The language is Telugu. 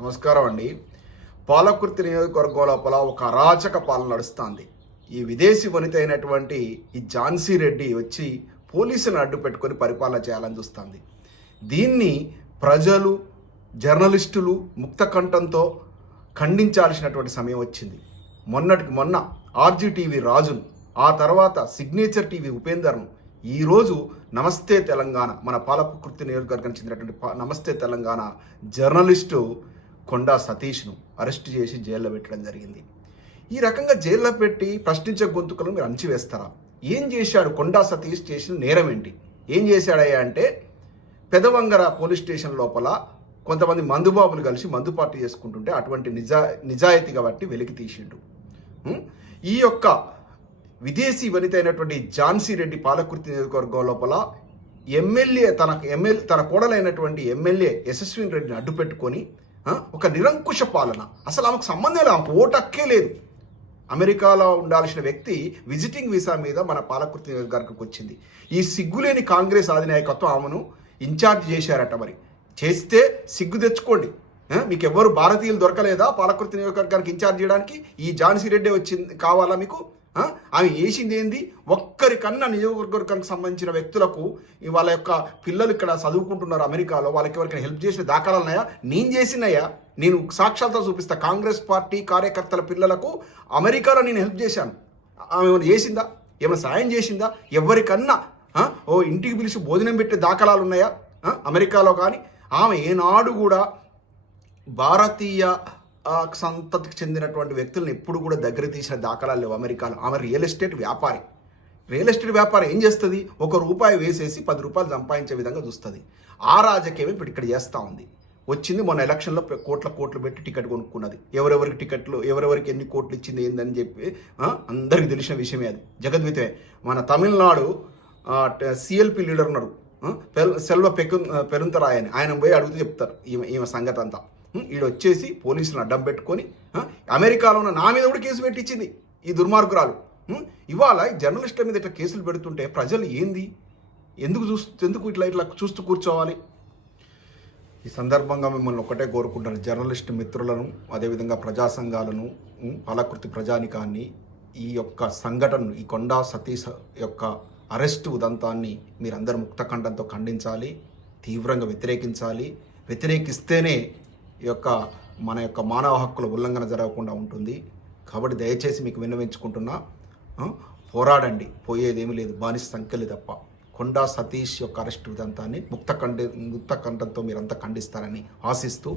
నమస్కారం అండి. పాలకుర్తి నియోజకవర్గం లోపల ఒక అరాచక పాలన నడుస్తుంది. ఈ విదేశీ వనిత అయినటువంటి ఈ ఝాన్సీ రెడ్డి వచ్చి పోలీసులను అడ్డు పెట్టుకొని పరిపాలన చేయాలని చూస్తుంది. దీన్ని ప్రజలు, జర్నలిస్టులు ముక్త కంఠంతో ఖండించాల్సినటువంటి సమయం వచ్చింది. మొన్నటికి మొన్న ఆర్జీటీవీ రాజును, ఆ తర్వాత సిగ్నేచర్ టీవీ ఉపేందర్ను, ఈరోజు నమస్తే తెలంగాణ మన పాలకుర్తి నియోజకవర్గానికి చెందినటువంటి నమస్తే తెలంగాణ జర్నలిస్టు కొండా సతీష్ను అరెస్ట్ చేసి జైల్లో పెట్టడం జరిగింది. ఈ రకంగా జైల్లో పెట్టి ప్రశ్నించే గొంతుకలను మీరు అణచివేస్తారా? ఏం చేశాడు కొండా సతీష్? చేసిన నేరం ఏంటి? ఏం చేశాడయ్యా అంటే, పెదవంగర పోలీస్ స్టేషన్ లోపల కొంతమంది మందుబాబులు కలిసి మందు పార్టీ చేసుకుంటుంటే అటువంటి నిజాయితీగా బట్టి వెలికి తీసిండు. ఈ యొక్క విదేశీ వనిత అయినటువంటి ఝాన్సీ రెడ్డి పాలకుర్తి నియోజకవర్గం లోపల తన కోడలైనటువంటి ఎమ్మెల్యే యశస్విని రెడ్డిని అడ్డు పెట్టుకొని ఒక నిరంకుశ పాలన. అసలు ఆమెకు సంబంధం లేదు, ఆమెకు ఓటు హక్కే లేదు. అమెరికాలో ఉండాల్సిన వ్యక్తి విజిటింగ్ వీసా మీద మన పాలకుర్తి నియోజకవర్గానికి వచ్చింది. ఈ సిగ్గులేని కాంగ్రెస్ అధినాయకత్వం ఆమెను ఇన్ఛార్జ్ చేశారట. మరి చేస్తే సిగ్గు తెచ్చుకోండి. మీకు ఎవరు భారతీయులు దొరకలేదా పాలకుర్తి నియోజకవర్గానికి ఇన్ఛార్జ్ చేయడానికి? ఈ ఝాన్సీ రెడ్డి వచ్చింది కావాలా మీకు? ఆమె చేసింది ఏంది? ఒక్కరికన్నా నియోజకవర్గానికి సంబంధించిన వ్యక్తులకు వాళ్ళ యొక్క పిల్లలు ఇక్కడ చదువుకుంటున్నారు అమెరికాలో, వాళ్ళకి ఎవరికైనా హెల్ప్ చేసిన దాఖలాలు ఉన్నాయా? నేను చేసినయ్యా, నేను సాక్షాత్తో చూపిస్తా. కాంగ్రెస్ పార్టీ కార్యకర్తల పిల్లలకు అమెరికాలో నేను హెల్ప్ చేశాను. ఆమె ఏమైనా చేసిందా? ఏమైనా సాయం చేసిందా? ఎవరికన్నా ఇంటికి పిలిచి భోజనం పెట్టే దాఖలాలు ఉన్నాయా అమెరికాలో? కానీ ఆమె ఏనాడు కూడా భారతీయ సంతతికి చెందినటువంటి వ్యక్తులను ఎప్పుడు కూడా దగ్గర తీసిన దాఖలాలు లేవు అమెరికాలో. ఆమె రియల్ ఎస్టేట్ వ్యాపారి ఏం చేస్తుంది? ₹1 వేసేసి ₹10 సంపాదించే విధంగా చూస్తుంది. ఆ రాజకీయం ఇప్పుడు ఇక్కడ చేస్తూ ఉంది. వచ్చింది మొన్న ఎలక్షన్లో కోట్లు పెట్టి టికెట్ కొనుక్కున్నది. ఎవరెవరికి టికెట్లు, ఎవరెవరికి ఎన్ని కోట్లు ఇచ్చింది ఏందని చెప్పి అందరికి తెలిసిన విషయమే. అది జగద్వితే. మన తమిళనాడు సిఎల్పి లీడర్ ఉన్నాడు, సెల్వ పెరుంతరాయ్ అని. ఆయన పోయి అడుగుతూ చెప్తారు ఈమె సంగతి అంతా. వీడు వచ్చేసి పోలీసులను అడ్డం పెట్టుకొని అమెరికాలో ఉన్న నా మీద కూడా కేసు పెట్టించింది ఈ దుర్మార్గురాలు. ఇవాళ జర్నలిస్టుల మీద ఇట్లా కేసులు పెడుతుంటే ప్రజలు ఏంది, ఎందుకు ఇట్లా చూస్తూ కూర్చోవాలి? ఈ సందర్భంగా మిమ్మల్ని ఒకటే కోరుకుంటాను, జర్నలిస్ట్ మిత్రులను, అదేవిధంగా ప్రజా సంఘాలను, పాలకుర్తి ప్రజానికాన్ని, ఈ యొక్క సంఘటనను, ఈ కొండా సతీష్ యొక్క అరెస్టు ఉదంతాన్ని మీరందరూ ముక్త కంఠంతో ఖండించాలి, తీవ్రంగా వ్యతిరేకించాలి. వ్యతిరేకిస్తేనే ఈ యొక్క మన యొక్క మానవ హక్కుల ఉల్లంఘన జరగకుండా ఉంటుంది. కాబట్టి దయచేసి మీకు విన్నవించుకుంటున్నా, పోరాడండి, పోయేదేమీ లేదు, బానిస సంఖ్యలు తప్ప. కొండా సతీష్ యొక్క అరెస్టు ఉదంతాన్ని ముక్త కంఠంతో మీరంతా ఖండిస్తారని ఆశిస్తూ